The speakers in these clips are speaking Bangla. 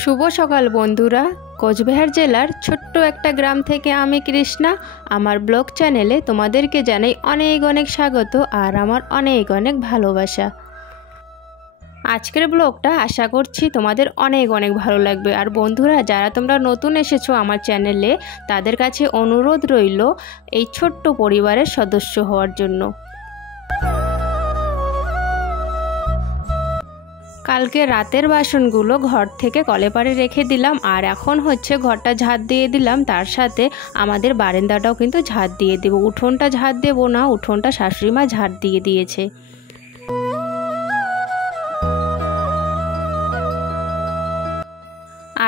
শুভ সকাল বন্ধুরা। কোচবিহার জেলার ছোট্ট একটা গ্রাম থেকে আমি কৃষ্ণা। আমার ব্লগ চ্যানেলে তোমাদেরকে জানাই অনেক অনেক স্বাগত আর আমার অনেক অনেক ভালোবাসা। আজকের ব্লগটা আশা করছি তোমাদের অনেক অনেক ভালো লাগবে। আর বন্ধুরা, যারা তোমরা নতুন এসেছো আমার চ্যানেলে, তাদের কাছে অনুরোধ রইল এই ছোট্ট পরিবারের সদস্য হওয়ার জন্য। কালকে রাতের বাসনগুলো ঘর থেকে কলেপারে রেখে দিলাম, আর এখন হচ্ছে ঘরটা ঝাঁট দিয়ে দিলাম, তার সাথে আমাদের বারান্দাটাও কিন্তু ঝাঁট দিয়ে দেবো। উঠোনটা ঝাঁট দেবো না, উঠোনটা শাশুড়িমা ঝাঁট দিয়ে দিয়েছে।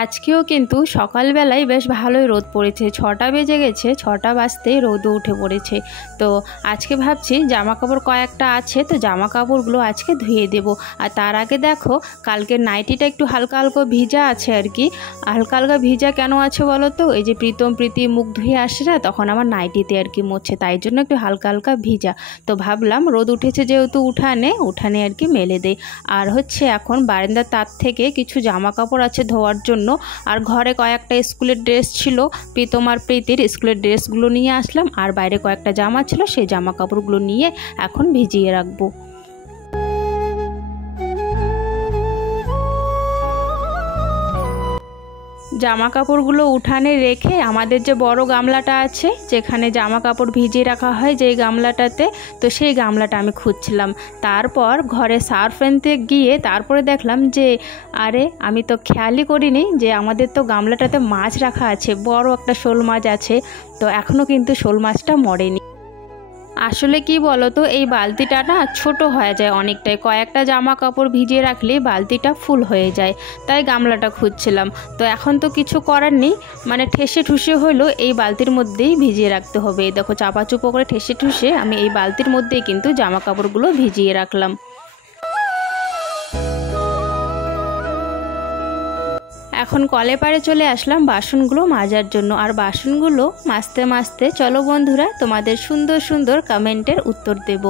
আজকেও কিন্তু সকালবেলায় বেশ ভালোই রোদ পড়েছে। 6টা বেজে গেছে, 6টা বাজতেই রোদও উঠে পড়েছে। তো আজকে ভাবছি জামা কাপড় কয়েকটা আছে, তো জামা কাপড়গুলো আজকে ধুয়ে দেব। আর তার আগে দেখো, কালকের নাইটিটা একটু হালকা হালকা ভিজা আছে আর কি। হালকা হালকা ভিজা কেন আছে বলো তো? এই যে প্রীতি মুখ ধুয়ে আসে না, তখন আমার নাইটিতে আর কি মোছে, তাই জন্য একটু হালকা হালকা ভিজা। তো ভাবলাম রোদ উঠেছে যেহেতু উঠানে আর কি মেলে দেই। আর হচ্ছে এখন বারান্দার তার থেকে কিছু জামা কাপড় আছে ধোয়ার জন্য। আর ঘরে কয়েকটা স্কুলের ড্রেস ছিল, প্রীতম আর প্রীতির স্কুলের ড্রেসগুলো নিয়ে আসলাম। আর বাইরে কয়েকটা জামা ছিল, সেই জামা কাপড়গুলো নিয়ে এখন ভিজিয়ে রাখবো। জামা কাপড়গুলো উঠানে রেখে আমাদের যে বড় গামলাটা আছে, যেখানে জামা কাপড় ভিজিয়ে রাখা হয় যেই গামলাটাতে, তো সেই গামলাটা আমি খুঁজছিলাম। তারপর ঘরে সার্ফ আনতে গিয়ে তারপরে দেখলাম যে আরে আমি তো খেয়ালই করিনি যে আমাদের তো গামলাটাতে মাছ রাখা আছে, বড় একটা শোল মাছ আছে। তো এখনও কিন্তু শোল মাছটা মরেনি। আসলে কি বলতো, এই বালতিটা না ছোট হয়ে যায় অনেকটাই, কয়েকটা জামা কাপড় ভিজিয়ে রাখলে বালতিটা ফুল হয়ে যায়, তাই গামলাটা খুঁজছিলাম। তো এখন তো কিছু করার নেই, মানে ঠেসে ঠুসে হলো এই বালতির মধ্যেই ভিজিয়ে রাখতে হবে। দেখো চাপা চুপো করে ঠেসে ঠুসে আমি এই বালতির মধ্যেই কিন্তু জামা কাপড়গুলো ভিজিয়ে রাখলাম। এখন কলে পাড়ে চলে আসলাম বাসনগুলো মাজার জন্য। আর বাসনগুলো মাজতে মাজতে চলো বন্ধুরা তোমাদের সুন্দর সুন্দর কমেন্টের উত্তর দেব।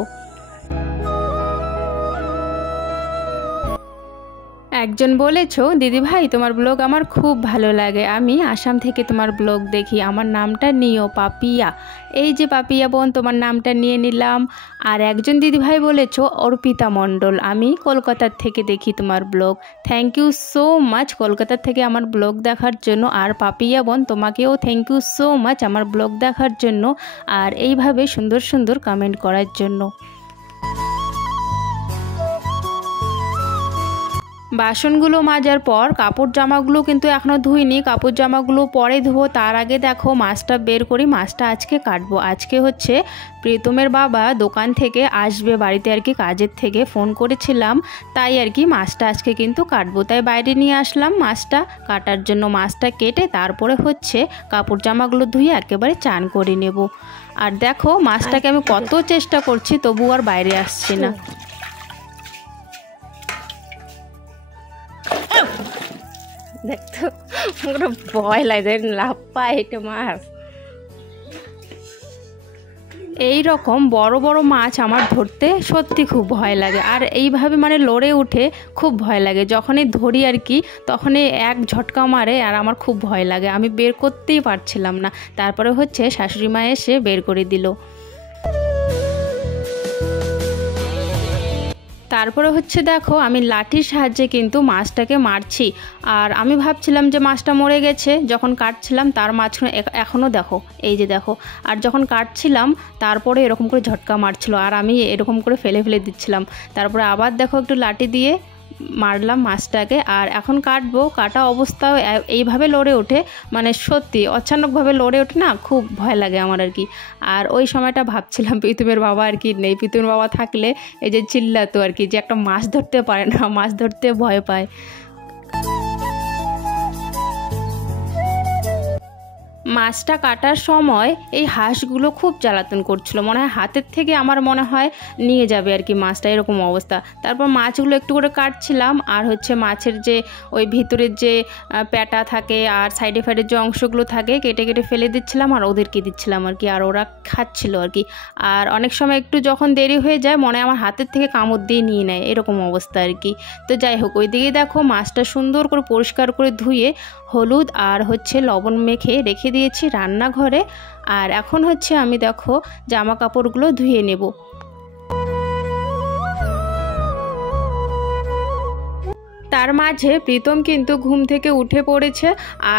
একজন বলেছো, দিদি ভাই তোমার ব্লগ আমার খুব ভালো লাগে, আমি আসাম থেকে তোমার ব্লগ দেখি, আমার নামটা নিও পাপিয়া। এই যে পাপিয়া বোন, তোমার নামটা নিয়ে নিলাম। আর একজন দিদি ভাই বলেছো অর্পিতা মণ্ডল, আমি কলকাতার থেকে দেখি তোমার blog. Thank you so much কলকাতার থেকে আমার ব্লগ দেখার জন্য। আর পাপিয়া বোন, তোমাকেও থ্যাংক ইউ সো মাচ আমার ব্লগ দেখার জন্য আর এইভাবে সুন্দর সুন্দর কমেন্ট করার জন্য। বাসনগুলো মাজার পর কাপড় জামাগুলো কিন্তু এখনও ধুইনি, কাপড় জামাগুলো পরে ধুবো। তার আগে দেখো মাছটা বের করি, মাছটা আজকে কাটবো। আজকে হচ্ছে প্রীতমের বাবা দোকান থেকে আসবে বাড়িতে আর কি, কাজের থেকে ফোন করেছিলাম, তাই আর কি মাছটা আজকে কিন্তু কাটবো। তাই বাইরে নিয়ে আসলাম মাছটা কাটার জন্য। মাছটা কেটে তারপরে হচ্ছে কাপড় জামাগুলো ধুয়ে একেবারে চান করে নেব। আর দেখো মাছটাকে আমি কত চেষ্টা করছি, তবু আর বাইরে আসছে না। দেখতো পুরো ভয় লাগে, লাভ পায় এটা মাছ। এই রকম বড় বড় মাছ আমার ধরতে সত্যি খুব ভয় লাগে। আর এইভাবে মানে লড়ে উঠে খুব ভয় লাগে, যখনই ধরি আর কি তখনই এক ঝটকা মারে আর আমার খুব ভয় লাগে, আমি বের করতেই পারছিলাম না। তারপরে হচ্ছে শাশুড়ি মা এসে বের করে দিল। তারপরে হচ্ছে দেখো আমি লাঠির সাহায্যে কিন্তু মাছটাকে মারছি। আর আমি ভাবছিলাম যে মাছটা মরে গেছে, যখন কাটছিলাম তার মাঝখানে এখনও দেখো, এই যে দেখো। আর যখন কাটছিলাম তারপরে এরকম করে ঝটকা মারছিল, আর আমি এরকম করে ফেলে ফেলে দিচ্ছিলাম। তারপরে আবার দেখো একটু লাঠি দিয়ে মারলাম মাছটাকে। আর এখন কাটবো, কাটা অবস্থাও এইভাবে লড়ে ওঠে, মানে সত্যি অচানকভাবে লড়ে ওঠে না, খুব ভয় লাগে আমার আর কি। আর ওই সময়টা ভাবছিলাম প্রীতমের বাবা আর কি নেই, প্রীতমের বাবা থাকলে এই যে চিল্লাতো আর কি যে একটা মাছ ধরতে পারে না, মাছ ধরতে ভয় পায়। মাছটা কাটার সময় এই হাঁসগুলো খুব জ্বালাতন করছিল, মনে হয় হাতের থেকে আমার মনে হয় নিয়ে যাবে আর কি মাছটা, এরকম অবস্থা। তারপর মাছগুলো একটু করে কাটছিলাম, আর হচ্ছে মাছের যে ওই ভিতরের যে প্যাটা থাকে আর সাইডে ফাইডের যে অংশগুলো থাকে কেটে কেটে ফেলে দিচ্ছিলাম আর ওদেরকে দিচ্ছিলাম আর কি, আর ওরা খাচ্ছিল আর কি। আর অনেক সময় একটু যখন দেরি হয়ে যায় মনে হয় আমার হাতের থেকে কামড় দিয়ে নিয়ে নেয়, এরকম অবস্থা আর কি। তো যাই হোক, ওইদিকে দেখো মাছটা সুন্দর করে পরিষ্কার করে ধুয়ে হলুদ আর হচ্ছে লবণ মেখে রেখে দিয়েছি রান্নাঘরে। আর এখন হচ্ছে আমি দেখো জামা কাপড়গুলো ধুয়ে নেব। তার মাঝে প্রীতম কিন্তু ঘুম থেকে উঠে পড়েছে,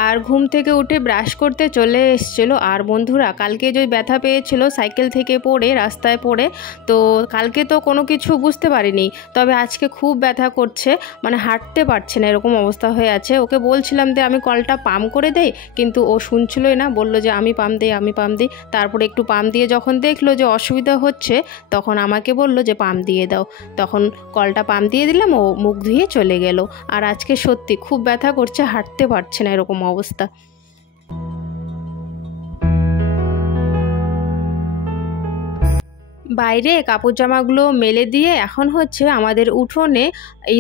আর ঘুম থেকে উঠে ব্রাশ করতে চলে এসেছিল। আর বন্ধুরা, কালকে যে ব্যথা পেয়েছিল সাইকেল থেকে পড়ে, রাস্তায় পড়ে, তো কালকে তো কোনো কিছু বুঝতে পারিনি, তবে আজকে খুব ব্যথা করছে, মানে হাঁটতে পারছে না, এরকম অবস্থা হয়ে আছে। ওকে বলছিলাম যে আমি কলটা পাম্প করে দেই, কিন্তু ও শুনছিলই না, বললো যে আমি পাম্প দিই, আমি পাম্প দিই। তারপরে একটু পাম্প দিয়ে যখন দেখলো যে অসুবিধা হচ্ছে, তখন আমাকে বললো যে পাম্প দিয়ে দাও। তখন কলটা পাম্প দিয়ে দিলাম, ও মুখ ধুয়ে চলে গেল। আর আজকে সত্যি খুব ব্যথা করছে, হাঁটতে পারছে না, এরকম অবস্থা। বাইরে কাপড় জামাগুলো মেলে দিয়ে এখন হচ্ছে আমাদের উঠোনে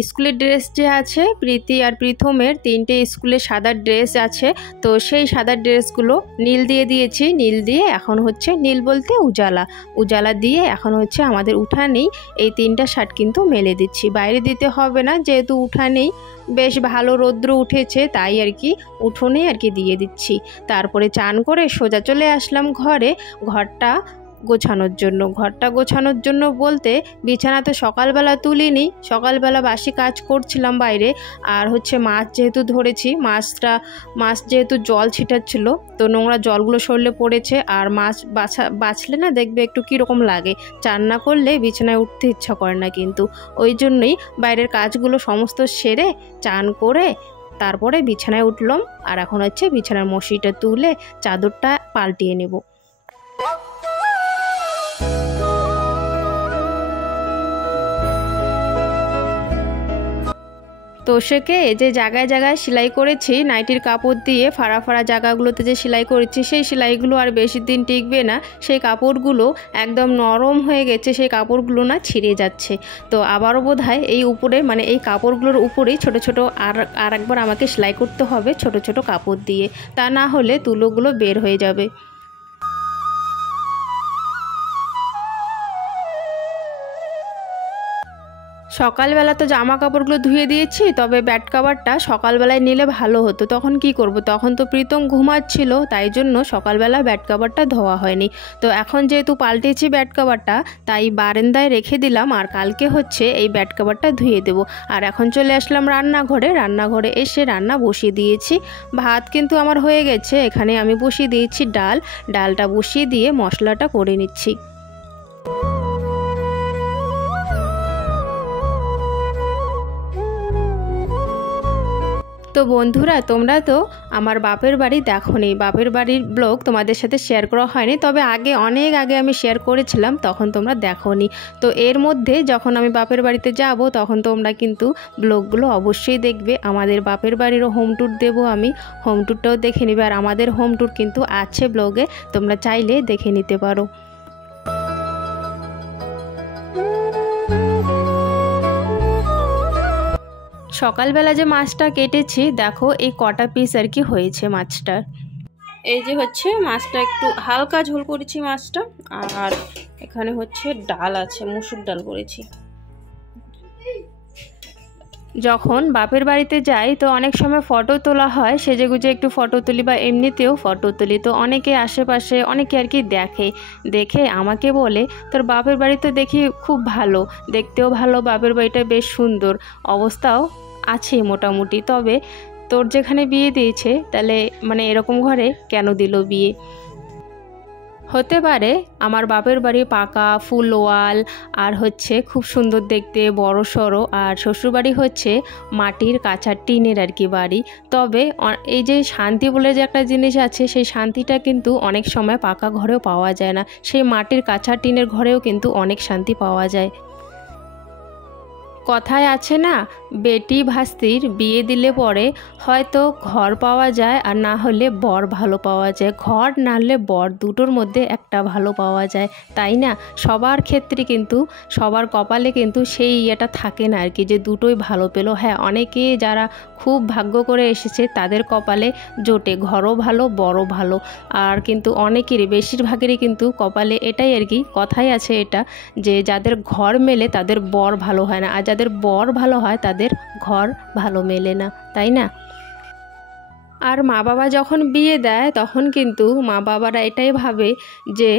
স্কুলের ড্রেস যে আছে, প্রীতি আর প্রীতমের 3টে স্কুলের সাদা ড্রেস আছে, তো সেই সাদা ড্রেসগুলো নীল দিয়ে দিয়েছি। নীল দিয়ে এখন হচ্ছে, নীল বলতে উজালা, উজালা দিয়ে এখন হচ্ছে আমাদের উঠানেই এই 3টা শার্ট কিন্তু মেলে দিচ্ছি। বাইরে দিতে হবে না, যেহেতু উঠানেই বেশ ভালো রৌদ্র উঠেছে, তাই আর কি উঠোনে আর কি দিয়ে দিচ্ছি। তারপরে চান করে সোজা চলে আসলাম ঘরে, ঘরটা গোছানোর জন্য বলতে বিছানা তো সকালবেলা তুলিনি, সকালবেলা বাসি কাজ করছিলাম বাইরে। আর হচ্ছে মাছ যেহেতু ধরেছি, মাছ যেহেতু জল ছিটাচ্ছিল, তো নোংরা জলগুলো সরলে পড়েছে। আর মাছ বাছলে না দেখবে একটু কীরকম লাগে, চান না করলে বিছানায় উঠতে ইচ্ছা করে না, কিন্তু ওই জন্যই বাইরের কাজগুলো সমস্ত সেরে চান করে তারপরে বিছানায় উঠলাম। আর এখন হচ্ছে বিছানার মশিটা তুলে চাদরটা পাল্টিয়ে নেব। তোষকে যে জায়গায় জায়গায় সেলাই করেছি নাইটির কাপড় দিয়ে, ফাড়া ফাড়া জায়গাগুলোতে যে সেলাই করেছি, সেই সেলাইগুলো আর বেশি দিন টিকবে না, সেই কাপড়গুলো একদম নরম হয়ে গেছে, সেই কাপড়গুলো না ছিঁড়ে যাচ্ছে। তো আবারও বোধহয় এই উপরে, মানে এই কাপড়গুলোর উপরেই ছোট ছোট আর একবার আমাকে সেলাই করতে হবে ছোট ছোট কাপড় দিয়ে, তা না হলে তুলোগুলো বের হয়ে যাবে। সকালবেলা তো জামা কাপড়গুলো ধুয়ে দিয়েছি, তবে ব্যাড কাভারটা সকালবেলায় নিলে ভালো হতো। তখন কি করব, তখন তো প্রীতম ঘুমাচ্ছিল, তাই জন্য সকালবেলা ব্যাড কাভারটা ধোয়া হয়নি। তো এখন যেহেতু পাল্টেছি ব্যাড কাভারটা, তাই বারান্দায় রেখে দিলাম, আর কালকে হচ্ছে এই ব্যাড কাভারটা ধুয়ে দেব। আর এখন চলে আসলাম রান্নাঘরে এসে রান্না বসিয়ে দিয়েছি। ভাত কিন্তু আমার হয়ে গেছে, এখানে আমি বসিয়ে দিয়েছি ডালটা বসিয়ে দিয়ে মশলাটা করে নিচ্ছি। তো বন্ধুরা, তোমরা তো আমার বাপের বাড়ি দেখোনি, বাপের বাড়ির ব্লগ তোমাদের সাথে শেয়ার করা হয়নি, তবে অনেক আগে আমি শেয়ার করেছিলাম, তখন তোমরা দেখোনি। তো এর মধ্যে যখন আমি বাপের বাড়িতে যাব, তখন তোমরা কিন্তু ব্লগগুলো অবশ্যই দেখবে। আমাদের বাপের বাড়িরও হোম ট্যুর দেবো আমি, হোম ট্যুরটাও দেখে নিবে। আর আমাদের হোম ট্যুর কিন্তু আছে ব্লগে, তোমরা চাইলে দেখে নিতে পারো। সকালবেলা যে মাছটা কেটেছি, দেখো এই কটা পিস আর কি হয়েছে মাছটার। এই যে হচ্ছে মাছটা একটু হালকা ঝোল করেছি মাছটা, আর এখানে হচ্ছে ডাল আছে, মুসুর ডাল করেছি। যখন বাপের বাড়িতে যাই তো অনেক সময় ফটো তোলা হয়, সেজেগুজে একটু ফটো তুলি বা এমনিতেও ফটো তুলি। তো অনেকে আশেপাশে অনেকে আর কি দেখে আমাকে বলে, তোর বাপের বাড়ি তো দেখি খুব ভালো, দেখতেও ভালো, বাপের বাড়িটা বেশ সুন্দর, অবস্থাও আছে মোটামুটি, তবে তোর যেখানে বিয়ে দিয়েছে তাহলে মানে এরকম ঘরে কেন দিল বিয়ে? হতে পারে আমার বাপের বাড়ি পাকা ফুল ওয়াল আর হচ্ছে খুব সুন্দর দেখতে, বড় সড়ো, আর শ্বশুরবাড়ি হচ্ছে মাটির কাঁচা টিনের আর কি বাড়ি। তবে এই যে শান্তি বলে যে একটা জিনিস আছে, সেই শান্তিটা কিন্তু অনেক সময় পাকা ঘরেও পাওয়া যায় না, সেই মাটির কাঁচা টিনের ঘরেও কিন্তু অনেক শান্তি পাওয়া যায়। কথায় আছে না, বেটি ভাস্তির বিয়ে দিলে পরে হয়তো ঘর পাওয়া যায় আর না হলে বর ভালো পাওয়া যায়। ঘর না হলে বর, দুটোর মধ্যে একটা ভালো পাওয়া যায়, তাই না? সবার ক্ষেত্রে কিন্তু সবার কপালে কিন্তু সেই ইয়েটা থাকে না আর কি, যে দুটোই ভালো পেলো। হ্যাঁ, অনেকে যারা খুব ভাগ্য করে এসেছে তাদের কপালে জোটে ঘরও ভালো বড়ও ভালো, আর কিন্তু অনেকেরই বেশিরভাগেরই কিন্তু কপালে এটাই আর কি, কথাই আছে এটা, যে যাদের ঘর মেলে তাদের বর ভালো হয় না, আর যাদের বর ভালো হয় তাদের ঘর ভালো মেলে না, তাই না? আর মা বাবা যখন বিয়ে দেয় তখন কিন্তু মা বাবারা এটাই ভাবে যে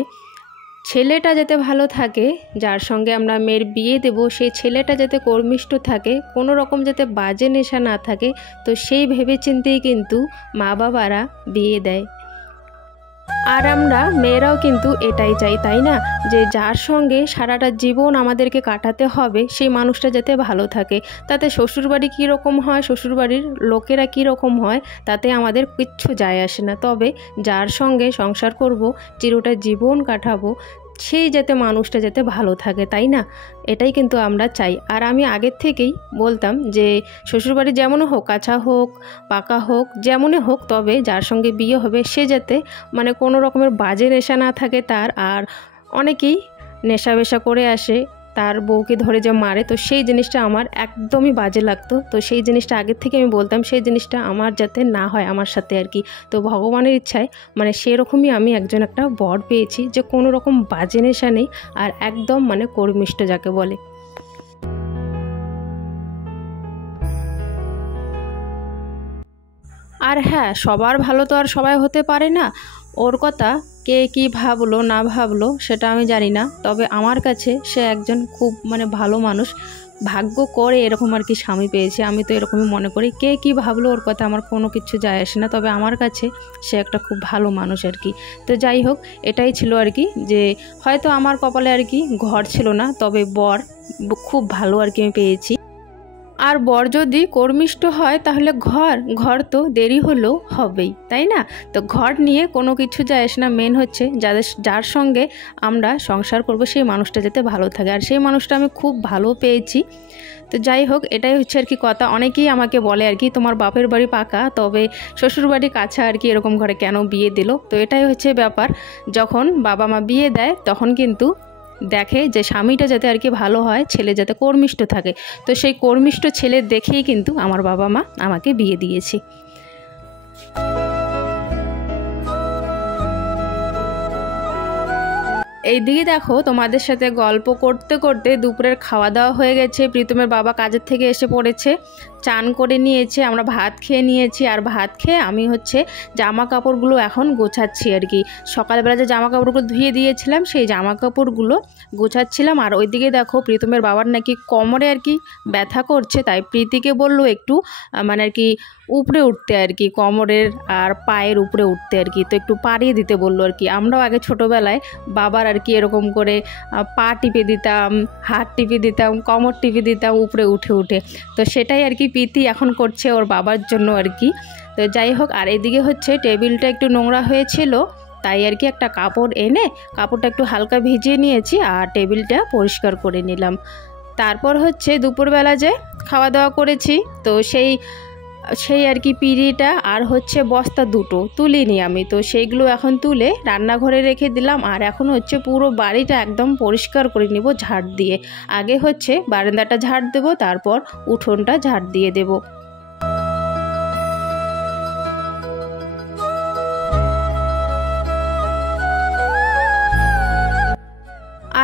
ছেলেটা যাতে ভালো থাকে, যার সঙ্গে আমরা মেয়ের বিয়ে দেব সেই ছেলেটা যাতে কর্মিষ্ঠ থাকে, কোনো রকম যাতে বাজে নেশা না থাকে, তো সেই ভেবেচিন্তেই কিন্তু মা বাবারা বিয়ে দেয়। আর আমরা মেয়েরাও কিন্তু এটাই চাই, তাই না? যে যার সঙ্গে সারাটা জীবন আমাদেরকে কাটাতে হবে সেই মানুষটা যাতে ভালো থাকে। তাতে শ্বশুরবাড়ি কীরকম হয়, শ্বশুরবাড়ির লোকেরা কীরকম হয়, তাতে আমাদের কিচ্ছু যায় আসে না। তবে যার সঙ্গে সংসার করব, চিরটা জীবন কাটাবো, সেই যাতে মানুষটা যাতে ভালো থাকে, তাই না? এটাই কিন্তু আমরা চাই। আর আমি আগের থেকেই বলতাম যে শ্বশুরবাড়ি যেমন হোক, কাঁচা হোক পাকা হোক, যেমনই হোক, তবে যার সঙ্গে বিয়ে হবে সে যাতে মানে কোনো রকমের বাজে নেশা না থাকে তার। আর অনেকেই নেশা বেশা করে আসে, তার বউকে ধরে যে মারে, তো সেই জিনিসটা আমার একদমই বাজে লাগতো। তো সেই জিনিসটা আগের থেকে আমি বলতাম সেই জিনিসটা আমার যাতে না হয় আমার সাথে আর কি। তো ভগবানের ইচ্ছায় মানে সেরকমই আমি একটা বর পেয়েছি, যে কোনো রকম বাজে নেশা নেই আর একদম মানে কর্মিষ্ঠ যাকে বলে। আর হ্যাঁ, সবার ভালো তো আর সবাই হতে পারে না। ওর কথা কে কী ভাবলো না ভাবলো সেটা আমি জানি না, তবে আমার কাছে সে একজন খুব মানে ভালো মানুষ। ভাগ্য করে এরকম আর কি স্বামী পেয়েছি, আমি তো এরকমই মনে করি। কে কী ভাবলো ওর কথা আমার কোনো কিছু যায় আসে না, তবে আমার কাছে সে একটা খুব ভালো মানুষ আর কি। তো যাই হোক, এটাই ছিল আর কি, যে হয়তো আমার কপালে আর কি ঘর ছিল না, তবে বর খুব ভালো আর কি আমি পেয়েছি। আর বর যদি কর্মিষ্ঠ হয় তাহলে ঘর তো দেরি হলেও হবেই, তাই না? তো ঘর নিয়ে কোনো কিছু যায় আসে না, মেন হচ্ছে যার সঙ্গে আমরা সংসার করব সেই মানুষটা যাতে ভালো থাকে, আর সেই মানুষটা আমি খুব ভালো পেয়েছি। তো যাই হোক, এটাই হচ্ছে আর কি কথা। অনেকেই আমাকে বলে আর কি তোমার বাপের বাড়ি পাকা তবে শ্বশুর বাড়ি কাঁচা আর কি, এরকম ঘরে কেন বিয়ে দিল? তো এটাই হচ্ছে ব্যাপার, যখন বাবা মা বিয়ে দেয় তখন কিন্তু দেখে যে স্বামীটা যাতে আর কি ভালো হয়, ছেলে যাতে কর্মিষ্ঠ থাকে। তো সেই কর্মিষ্ঠ ছেলে দেখেই কিন্তু আমার বাবা মা আমাকে বিয়ে দিয়েছে। এইদিকে দেখো, তোমাদের সাথে গল্প করতে করতে দুপুরের খাওয়া দাওয়া হয়ে গেছে। প্রীতমের বাবা কাজের থেকে এসে পড়েছে, চান করে নিয়েছে, আমরা ভাত খেয়ে নিয়েছি। আর ভাত খেয়ে আমি হচ্ছে জামা কাপড়গুলো এখন গোছাচ্ছি আর কি। সকালবেলা যে জামা কাপড়গুলো ধুয়ে দিয়েছিলাম সেই জামা কাপড়গুলো গোছাচ্ছিলাম। আর ওইদিকে দেখো, প্রীতমের বাবার নাকি কোমরে আর কি ব্যথা করছে, তাই প্রীতিকে বললো একটু মানে আর কি উপরে উঠতে আর কি, কোমরের আর পায়ের উপরে উঠতে আর কি। তো একটু পাড়িয়ে দিতে বললো আর কি। আমরাও আগে ছোটোবেলায় বাবার আর কি এরকম করে পা টিপে দিতাম, হাত টিপে দিতাম, কোমর টিপে দিতাম উপরে উঠে উঠে। তো সেটাই আর কি প্রীতি এখন করছে ওর বাবার জন্য আর কি। তো যাই হোক, আর এদিকে হচ্ছে টেবিলটা একটু নোংরা হয়েছিল, তাই আর কি একটা কাপড় এনে কাপড়টা একটু হালকা ভিজিয়ে নিয়েছি আর টেবিলটা পরিষ্কার করে নিলাম। তারপর হচ্ছে দুপুরবেলা যে খাওয়া দাওয়া করেছি, তো সেই আর কি পিঁড়িটা আর হচ্ছে বস্তা দুটো তুলিনি আমি, তো সেইগুলো এখন তুলে রান্নাঘরে রেখে দিলাম। আর এখন হচ্ছে পুরো বাড়িটা একদম পরিষ্কার করে নিব ঝাড় দিয়ে। আগে হচ্ছে বারান্দাটা ঝাড় দেবো, তারপর উঠোনটা ঝাড় দিয়ে দেবো।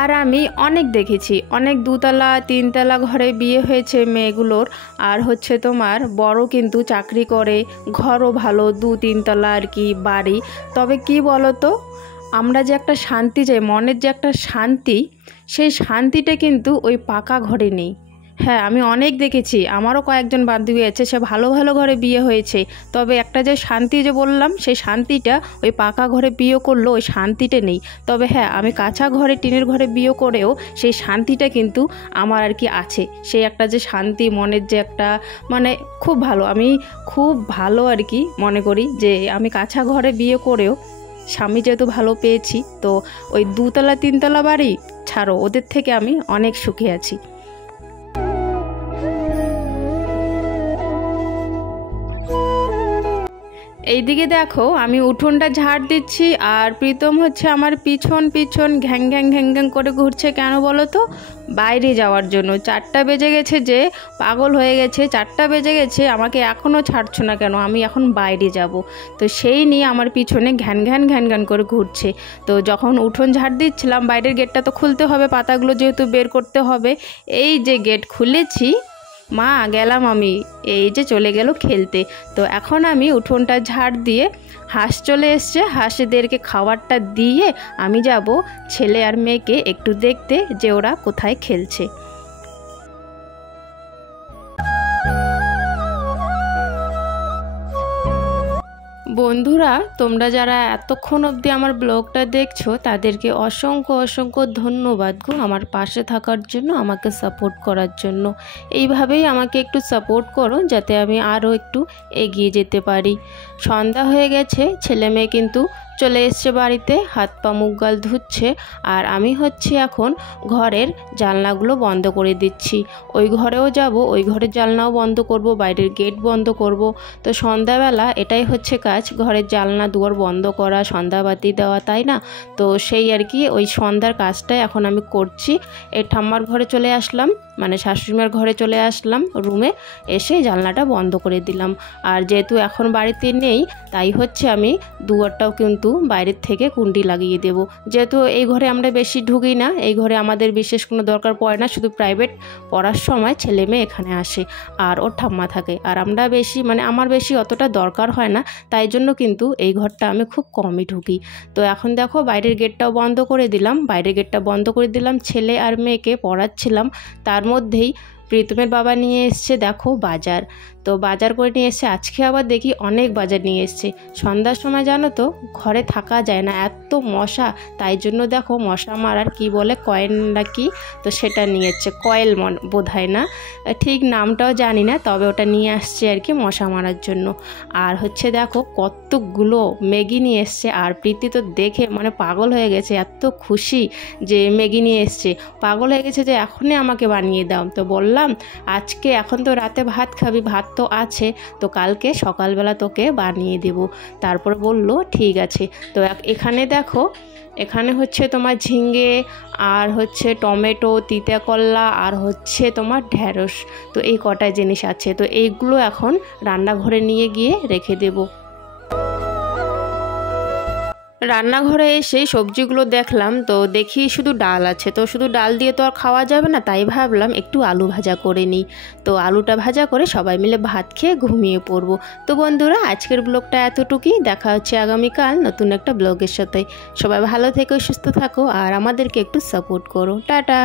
আর আমি অনেক দেখেছি, অনেক দুতলা তিনতলা ঘরে বিয়ে হয়েছে মেয়েগুলোর, আর হচ্ছে তোমার বড় কিন্তু চাকরি করে, ঘরও ভালো, 2-3 তলা আর কি বাড়ি। তবে কি বলো তো, আমরা যে একটা শান্তি চাই, মনের যে একটা শান্তি, সেই শান্তিটা কিন্তু ওই পাকা ঘরে নেই। হ্যাঁ, আমি অনেক দেখেছি, আমারও কয়েকজন বান্ধবী আছে সে ভালো ভালো ঘরে বিয়ে হয়েছে, তবে একটা যে শান্তি যে বললাম সেই শান্তিটা ওই পাকা ঘরে বিয়ে করলো ওই শান্তিটা নেই। তবে হ্যাঁ, আমি কাঁচা ঘরে টিনের ঘরে বিয়ে করেও সেই শান্তিটা কিন্তু আমার আর কি আছে। সেই একটা যে শান্তি, মনের যে একটা মানে খুব ভালো, আমি খুব ভালো আর কি মনে করি যে আমি কাঁচা ঘরে বিয়ে করেও স্বামী যেহেতু ভালো পেয়েছি, তো ওই 2তলা 3তলা বাড়ি ছাড়ো, ওদের থেকে আমি অনেক সুখে আছি। এইদিকে দেখো আমি উঠোনটা ঝাড় দিচ্ছি আর প্রীতম হচ্ছে আমার পিছন পিছন ঘ্যাং ঘ্যাং ঘ্যাং ঘ্যাং করে ঘুরছে। কেন বলো তো? বাইরে যাওয়ার জন্য। 4টা বেজে গেছে, যে পাগল হয়ে গেছে, 4টা বেজে গেছে, আমাকে এখনও ছাড়ছো না কেন, আমি এখন বাইরে যাব। তো সেই নিয়ে আমার পিছনে ঘ্যান ঘ্যান ঘ্যান ঘ্যান করে ঘুরছে। তো যখন উঠোন ঝাড় দিচ্ছিলাম, বাইরের গেটটা তো খুলতে হবে, পাতাগুলো যেহেতু বের করতে হবে, এই যে গেট খুলেছি, মা গেলাম আমি, এই যে চলে গেল খেলতে। তো এখন আমি উঠোনটা ঝাড় দিয়ে, হাঁস চলে এসছে, হাঁসেদেরকে খাবারটা দিয়ে আমি যাব ছেলে আর মেয়েকে একটু দেখতে যে ওরা কোথায় খেলছে। বন্ধুরা, তোমরা যারা এতক্ষণ অবধি আমার ব্লগটা দেখছো তাদেরকে অসংখ্য অসংখ্য ধন্যবাদ গো, আমার পাশে থাকার জন্য, আমাকে সাপোর্ট করার জন্য। এইভাবেই আমাকে একটু সাপোর্ট করো যাতে আমি আরও একটু এগিয়ে যেতে পারি। সন্ধ্যা হয়ে গেছে, ছেলে মেয়ে কিন্তু চলে এসছে বাড়িতে, হাত পা মুখ গাল ধুচ্ছে, আর আমি হচ্ছে এখন ঘরের জানলাগুলো বন্ধ করে দিচ্ছি। ওই ঘরেও যাব, ওই ঘরের জানলাও বন্ধ করব, বাইরের গেট বন্ধ করব। তো সন্ধ্যাবেলা এটাই হচ্ছে কাজ, ঘরের জানলা দুয়ার বন্ধ করা, সন্ধ্যাবাতি দেওয়া, তাই না? তো সেই আর কি, ওই সন্ধ্যার কাজটাই এখন আমি করছি। এই ঠাম্মার ঘরে চলে আসলাম, মানে শাশুড়িমার ঘরে চলে আসলাম, রুমে এসে জানলাটা বন্ধ করে দিলাম। আর যেহেতু এখন বাড়িতে নেই, তাই হচ্ছে আমি দুয়ারটাও কিন্তু বাইরের থেকে কুণ্ডি লাগিয়ে দেব। যেহেতু এই ঘরে আমরা বেশি ঢুকি না, এই ঘরে আমাদের বিশেষ কোনো দরকার পড়ে না, শুধু প্রাইভেট পড়ার সময় ছেলে মেয়ে এখানে আসে আর ওর ঠাম্মা থাকে, আর আমরা বেশি, মানে আমার বেশি অতটা দরকার হয় না, তাই জন্য কিন্তু এই ঘরটা আমি খুব কমই ঢুকি। তো এখন দেখো বাইরের গেটটাও বন্ধ করে দিলাম, বাইরের গেটটা বন্ধ করে দিলাম, ছেলে আর মেয়েকে পড়াচ্ছিলাম। তার মধ্যেই প্রীতমের বাবা নিয়ে এসছে দেখো বাজার। তো বাজার করে নিয়ে এসছে, আজকে আবার দেখি অনেক বাজার নিয়ে এসছে। সন্ধ্যার সময় জানো তো ঘরে থাকা যায় না, এত মশা, তাই জন্য দেখো মশা মারার কি বলে, কয়েল না কি, তো সেটা নিয়ে এসছে, কয়েল বোধ হয় না, ঠিক নামটাও জানি না, তবে ওটা নিয়ে আসছে আর কি মশা মারার জন্য। আর হচ্ছে দেখো কতগুলো ম্যাগি নিয়ে এসছে, আর প্রীতি তো দেখে মানে পাগল হয়ে গেছে, এত খুশি যে ম্যাগি নিয়ে এসছে, পাগল হয়ে গেছে যে এখনই আমাকে বানিয়ে দাও। তো বললাম আজকে, এখন তো রাতে ভাত খাবি, ভাত তো আছে, তো কালকে সকালবেলা তোকে বানিয়ে দেব। তারপর বলল ঠিক আছে। তো এখানে দেখো, এখানে হচ্ছে তোমার ঝিঙে, আর হচ্ছে টমেটো, তিতা করলা, আর হচ্ছে তোমার ঢ্যাঁড়স। তো এই কটা জিনিস আছে, তো এইগুলো এখন রান্নাঘরে নিয়ে গিয়ে রেখে দেবো। রান্নাঘরে এসে সবজিগুলো দেখলাম, তো দেখি শুধু ডাল আছে, তো শুধু ডাল দিয়ে তো আর খাওয়া যাবে না, তাই ভাবলাম একটু আলু ভাজা করে নিই। তো আলুটা ভাজা করে সবাই মিলে ভাত খেয়ে ঘুমিয়ে পড়বো। তো বন্ধুরা, আজকের ব্লগটা এতটুকুই, দেখা হচ্ছে আগামীকাল নতুন একটা ব্লগের সাথে। সবাই ভালো থেকো, সুস্থ থাকো, আর আমাদেরকে একটু সাপোর্ট করো। টাটা।